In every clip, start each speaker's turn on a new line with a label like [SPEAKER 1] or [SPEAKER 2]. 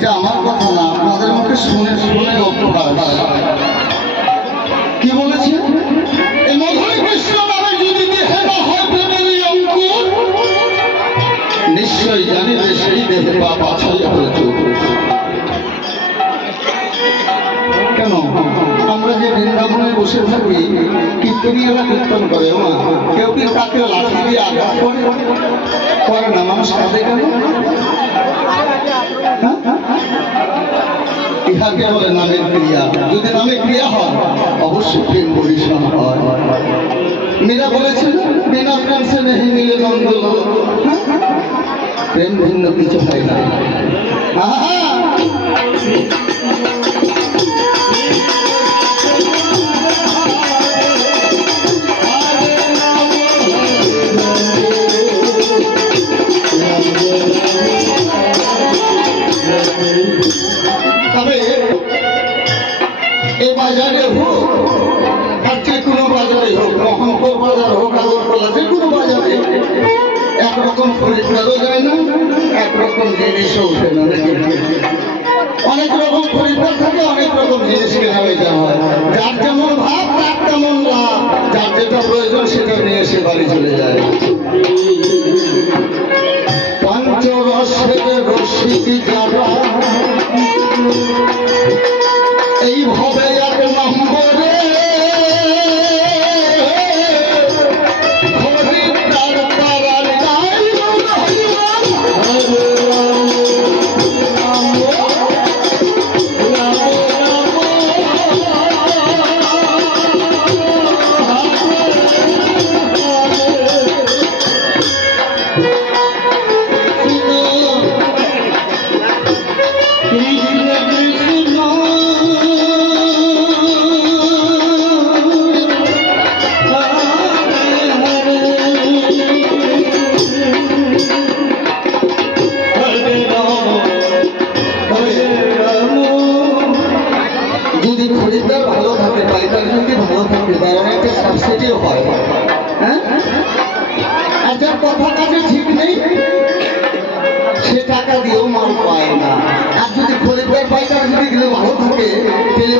[SPEAKER 1] এটা আমার কথা না, আপনাদের মুখে শুনে শুনে অভ্যাস কি বলেছে? এই মধুর কৃষ্ণ নামে যদি দেহে না হয় সেই দেহে বা বাছাই হয়েছে কেন? আমরা যে বৃন্দাবনে বসে থাকি, কীর্তনীয়রা কীর্তন করে কেউ কি কাকে লাঠি দিয়ে আঘাত করে? করে না মানুষ কাঁদে কেন? হ্যাঁ? ইহাকে বলে নামের ক্রিয়া। যদি নামে ক্রিয়া হয়, অবশ্যই প্রেম পরিশ্রম হয়। মীরা বলেছিল, বিনা প্রেম সে নেই মিলে নন্দ প্রেম ভিন্ন কিছু হয় না। আহা! খরিদ্দারও যায় না একরকম জিনিসও ওঠে না, অনেক রকম খরিদ্দার থাকে অনেক রকম জিনিস হয়। যার যেমন ভাব তেমন লাভ। যার যেটা প্রয়োজন, সেটা নিয়ে সে বাড়ি চলে যায়।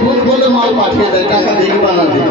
[SPEAKER 1] টেলিফোন করলে মাল পাঠিয়ে দেয় টাকা দিয়ে বানাতে হ্যাঁ